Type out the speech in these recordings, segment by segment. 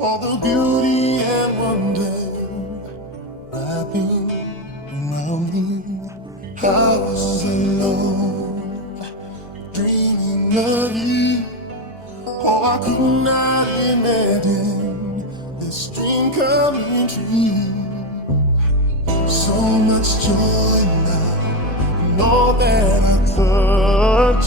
All the beauty and wonder wrapping around me. I was alone, dreaming of you. Oh, I could not imagine this dream coming true. So much joy now, and all that I touch.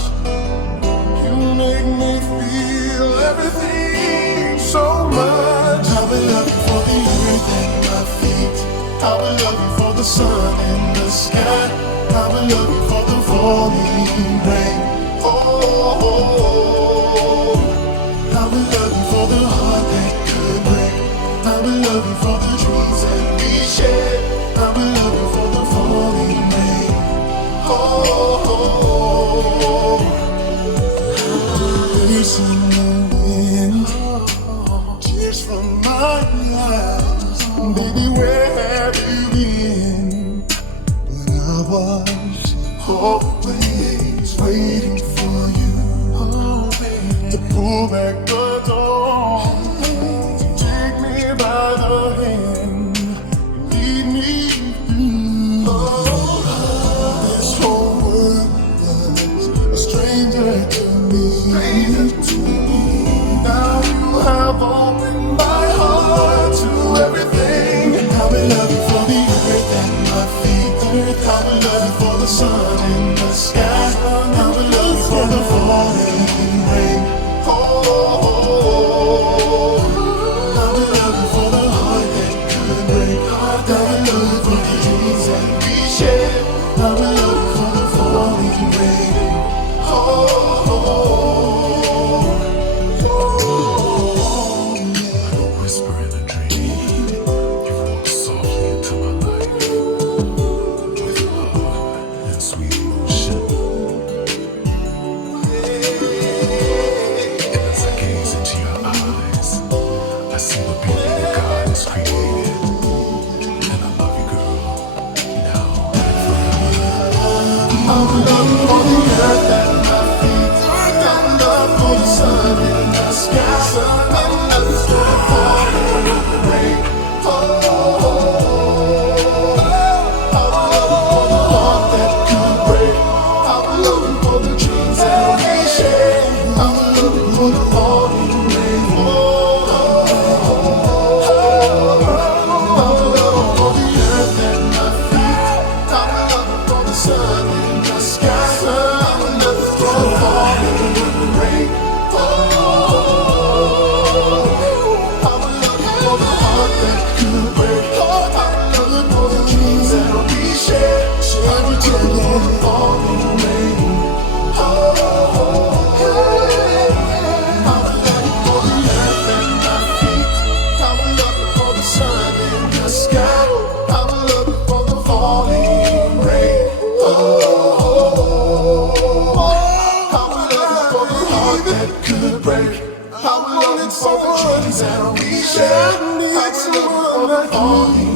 You make me feel everything so much. I will love you for the earth and my feet. I will love you for the sun and the sky. I will love you for the falling rain. Oh, I will love you for the heart that could break. I will love you for the dreams that we share. I will love you for the falling rain. Oh, listen the wind, tears from my eyes. Baby, where have you been? But I was always waiting for you to pull back the door, to take me by the hand, lead me through. This whole world was a stranger to me. Now you have opened my heart to everything. I will love you for the earth and my feet. I will love you for the sun and the sky. I will love you for the falling rain. Oh, I will love you for the heart that could break. I will love you for the dreams that we share. I will love you for the falling rain. Oh, Whisper in a dream, you walk softly into my life with love and sweet emotion. And as I gaze into your eyes, I see the beauty that God has created. And I love you, girl, now and forever. I will love you for the earth at my feet. I will love for the sun in the sky. I will love you for the falling rain. Oh, I will love you for the heart that could break. I will love you for the dreams that we share. I will love you for the falling rain. Oh, I will love you for the earth at my feet. I will love you for the sun in the sky. I will love you for the falling rain. Oh, I will love you for the heart that could break. I will love you for the dreams that we share. I will love you for the falling rain. Oh, I will love you for the earth and my feet. I will love you for the sun in the sky. I will love you for the falling rain. Oh, I will love you for the heart that could break. I will love you for the dreams that we share. I will love you for the falling